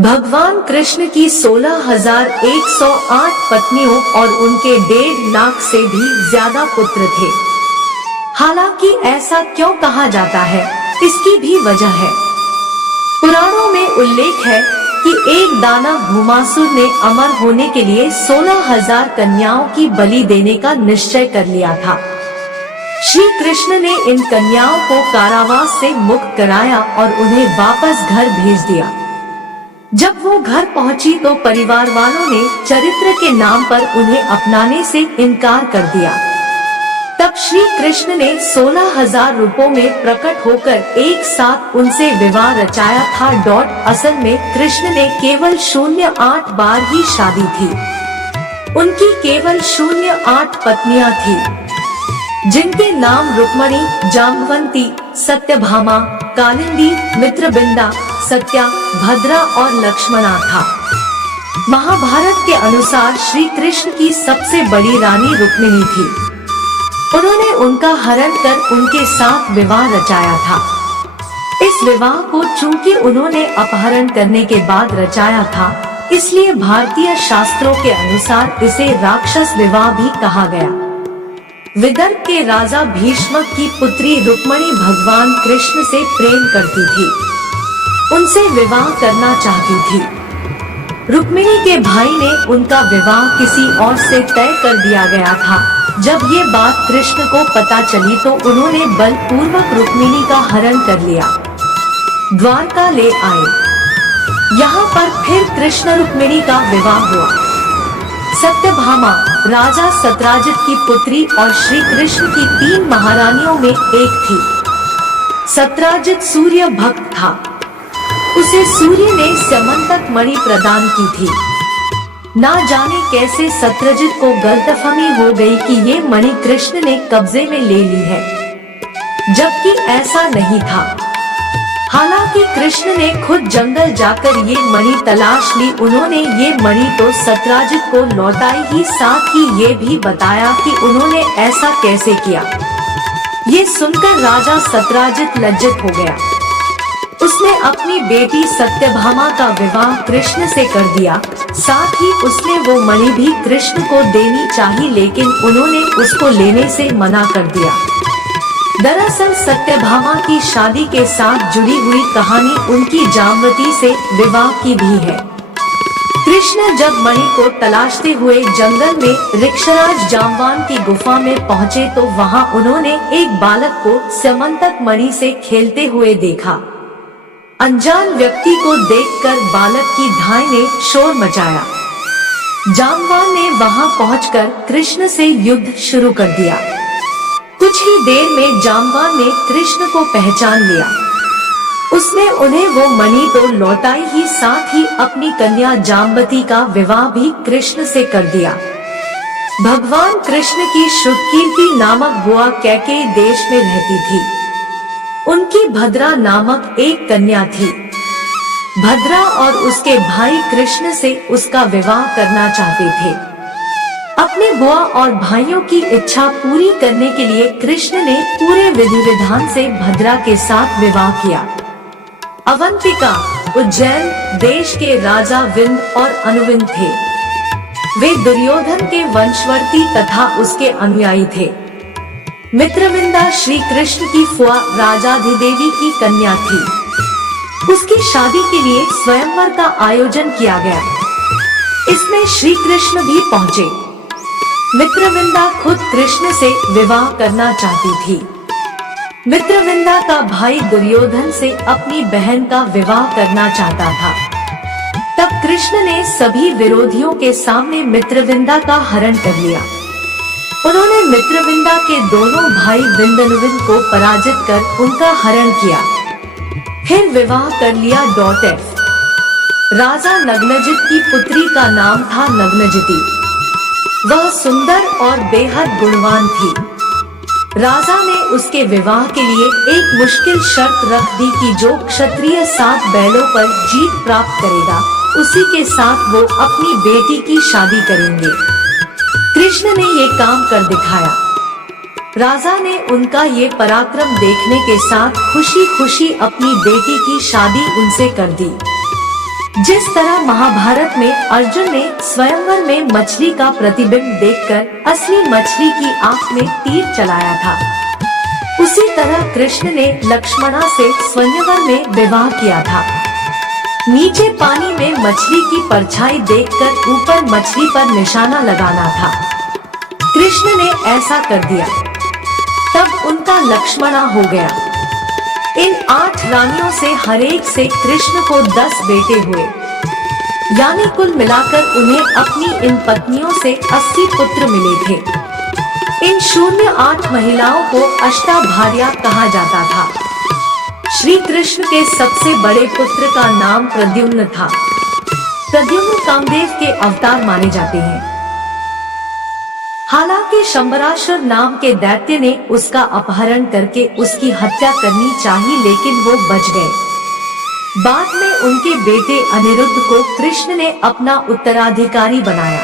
भगवान कृष्ण की 16,108 पत्नियों और उनके 1.5 लाख से भी ज्यादा पुत्र थे। हालांकि ऐसा क्यों कहा जाता है, इसकी भी वजह है। पुराणों में उल्लेख है कि एक दानव भूमासुर ने अमर होने के लिए 16,000 कन्याओं की बलि देने का निश्चय कर लिया था। श्री कृष्ण ने इन कन्याओं को कारावास से मुक्त कराया और उन्हें वापस घर भेज दिया। जब वो घर पहुंची तो परिवार वालों ने चरित्र के नाम पर उन्हें अपनाने से इनकार कर दिया। तब श्री कृष्ण ने 16,000 रूपों में प्रकट होकर एक साथ उनसे विवाह रचाया था। असल में कृष्ण ने केवल 08 बार ही शादी थी। उनकी केवल 08 पत्नियां थी, जिनके नाम रुक्मणी, जाम्बवंती, सत्यभामा, कालिंदी, मित्रबिंदा, सत्या, भद्रा और लक्ष्मणा था। महाभारत के अनुसार श्री कृष्ण की सबसे बड़ी रानी रुक्मिणी थी। उन्होंने उनका हरण कर उनके साथ विवाह रचाया था। इस विवाह को चूंकि उन्होंने अपहरण करने के बाद रचाया था, इसलिए भारतीय शास्त्रों के अनुसार इसे राक्षस विवाह भी कहा गया। विदर्भ के राजा भीष्म की पुत्री रुक्मिणी भगवान कृष्ण से प्रेम करती थी, उनसे विवाह करना चाहती थी। रुक्मिणी के भाई ने उनका विवाह किसी और से तय कर दिया गया था। जब ये बात कृष्ण को पता चली तो उन्होंने बलपूर्वक रुक्मिणी का हरण कर लिया, द्वारका ले आए। यहाँ पर फिर कृष्ण रुक्मिणी का विवाह हुआ। सत्यभामा राजा सत्राजित की पुत्री और श्री कृष्ण की 3 महारानियों में एक थी। सत्राजित सूर्य भक्त था। उसे सूर्य ने स्यमंतक मणि प्रदान की थी। ना जाने कैसे सत्रजित को गलतफहमी हो गई कि ये मणि कृष्ण ने कब्जे में ले ली है, जबकि ऐसा नहीं था। हालांकि कृष्ण ने खुद जंगल जाकर ये मणि तलाश ली। उन्होंने ये मणि तो सत्राजित को लौटाई ही, साथ ही ये भी बताया कि उन्होंने ऐसा कैसे किया। ये सुनकर राजा सत्राजित लज्जित हो गया। उसने अपनी बेटी सत्यभामा का विवाह कृष्ण से कर दिया। साथ ही उसने वो मणि भी कृष्ण को देनी चाहिए, लेकिन उन्होंने उसको लेने से मना कर दिया। दरअसल सत्यभामा की शादी के साथ जुड़ी हुई कहानी उनकी जाम्बवती से विवाह की भी है। कृष्ण जब मणि को तलाशते हुए जंगल में ऋक्षराज जाम्बवान की गुफा में पहुँचे तो वहाँ उन्होंने एक बालक को स्यमंतक मणि से खेलते हुए देखा। अनजान व्यक्ति को देखकर बालक की धाई ने शोर मचाया। जाम्बवान ने वहां पहुंचकर कृष्ण से युद्ध शुरू कर दिया। कुछ ही देर में जाम्बवान ने कृष्ण को पहचान लिया। उसने उन्हें वो मणि तो लौटाई ही, साथ ही अपनी कन्या जाम्बवती का विवाह भी कृष्ण से कर दिया। भगवान कृष्ण की श्रुतकीर्ति नामक बुआ कैकेयी देश में रहती थी। उनकी भद्रा नामक एक कन्या थी। भद्रा और उसके भाई कृष्ण से उसका विवाह करना चाहते थे। अपने बुआ और भाइयों की इच्छा पूरी करने के लिए कृष्ण ने पूरे विधि विधान से भद्रा के साथ विवाह किया। अवंतिका, उज्जैन देश के राजा विंद और अनुविंद थे। वे दुर्योधन के वंशवर्ती तथा उसके अनुयायी थे। मित्रविंदा श्री कृष्ण की फुआ राजाधिदेवी की कन्या थी। उसकी शादी के लिए स्वयंवर का आयोजन किया गया। इसमें श्री कृष्ण भी पहुँचे। मित्रविंदा खुद कृष्ण से विवाह करना चाहती थी। मित्रविंदा का भाई दुर्योधन से अपनी बहन का विवाह करना चाहता था। तब कृष्ण ने सभी विरोधियों के सामने मित्रविंदा का हरण कर लिया। उन्होंने मित्रविंदा के दोनों भाई विंदानुविंद को पराजित कर उनका हरण किया, फिर विवाह कर लिया। राजा नग्नजित की पुत्री का नाम था नग्नजिती। वह सुंदर और बेहद गुणवान थी। राजा ने उसके विवाह के लिए एक मुश्किल शर्त रख दी कि जो क्षत्रिय 7 बैलों पर जीत प्राप्त करेगा, उसी के साथ वो अपनी बेटी की शादी करेंगे। कृष्ण ने ये काम कर दिखाया। राजा ने उनका ये पराक्रम देखने के साथ खुशी खुशी अपनी बेटी की शादी उनसे कर दी। जिस तरह महाभारत में अर्जुन ने स्वयंवर में मछली का प्रतिबिंब देखकर असली मछली की आंख में तीर चलाया था, उसी तरह कृष्ण ने लक्ष्मणा से स्वयंवर में विवाह किया था। नीचे पानी में मछली की परछाई देखकर ऊपर मछली पर निशाना लगाना था। कृष्ण ने ऐसा कर दिया, तब उनका लक्ष्मणा हो गया। इन 8 रानियों से हरेक से कृष्ण को 10 बेटे हुए, यानी कुल मिलाकर उन्हें अपनी इन पत्नियों से 80 पुत्र मिले थे। इन 08 महिलाओं को अष्टाभार्या कहा जाता था। श्री कृष्ण के सबसे बड़े पुत्र का नाम प्रद्युम्न था। प्रद्युम्न कामदेव के अवतार माने जाते हैं। हालांकि शंबरासुर नाम के दैत्य ने उसका अपहरण करके उसकी हत्या करनी चाहिए, लेकिन वो बच गए। बाद में उनके बेटे अनिरुद्ध को कृष्ण ने अपना उत्तराधिकारी बनाया।